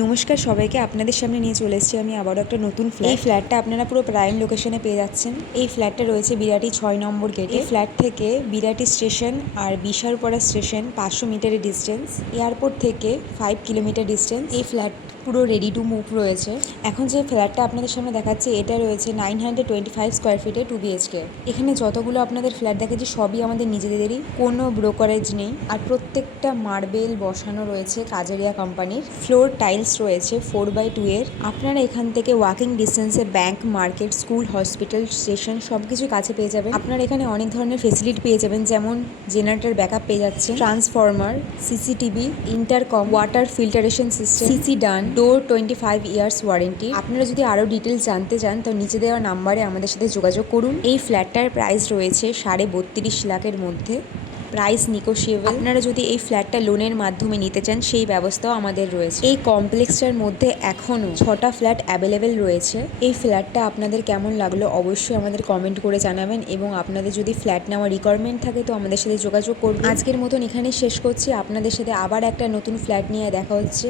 নমস্কার সবাইকে, আপনাদের সামনে নিয়ে চলে এসেছি আমি আবারও একটা নতুন ফ্ল্যাট। এই ফ্ল্যাটটা আপনারা পুরো প্রাইম লোকেশনে পেয়ে যাচ্ছেন। এই ফ্ল্যাটটা রয়েছে বিরাটি 6 নম্বর গেটে। এই ফ্ল্যাট থেকে বিরাটি স্টেশন আর বিশারপাড়া স্টেশন 500 মিটারের ডিস্টেন্স। এয়ারপোর্ট থেকে 5 কিলোমিটার ডিস্টেন্স। এই ফ্ল্যাট পুরো রেডি টু মুভ রয়েছে। এখন যে ফ্ল্যাটটা আপনাদের সামনে দেখাচ্ছে এটা রয়েছে 925 স্কোয়ার ফিটে 2 BHK। এখানে যতগুলো আপনাদের ফ্ল্যাট দেখাচ্ছি সবই আমাদের নিজেদেরই, কোনো ব্রোকারেজ নেই। আর প্রত্যেকটা মার্বেল বসানো রয়েছে কাজেরিয়া কোম্পানির। ফ্লোর টাইলস রয়েছে 4x2 এর। আপনারা এখান থেকে ওয়াকিং ডিস্টেন্সে bank, market, school, hospital, station সব কিছু কাছে পেয়ে যাবেন। আপনারা এখানে অনেক ধরনের ফেসিলিটি পেয়ে যাবেন, যেমন জেনারেটর ব্যাকআপ পেয়ে যাচ্ছেন, transformer, CCTV, intercom, water filtration system, CC done, door 25 years warranty. আপনারা যদি আরও ডিটেলস জানতে চান তো নিচে দেওয়া নাম্বারে আমাদের সাথে যোগাযোগ করুন। এই ফ্ল্যাটটার প্রাইস রয়েছে 32.5 লাখের মধ্যে। প্রাইস নিগোশিয়েবল। আপনারা যদি এই ফ্ল্যাটটা লোনের মাধ্যমে নিতে চান সেই ব্যবস্থাও আমাদের রয়েছে। এই কমপ্লেক্সটার মধ্যে এখনও 6টা ফ্ল্যাট অ্যাভেলেবেল রয়েছে। এই ফ্ল্যাটটা আপনাদের কেমন লাগলো অবশ্যই আমাদের কমেন্ট করে জানাবেন, এবং আপনাদের যদি ফ্ল্যাট নেওয়ার রিকোয়ারমেন্ট থাকে তো আমাদের সাথে যোগাযোগ করবেন। আজকের মতন এখানেই শেষ করছি। আপনাদের সাথে আবার একটা নতুন ফ্ল্যাট নিয়ে দেখা হচ্ছে।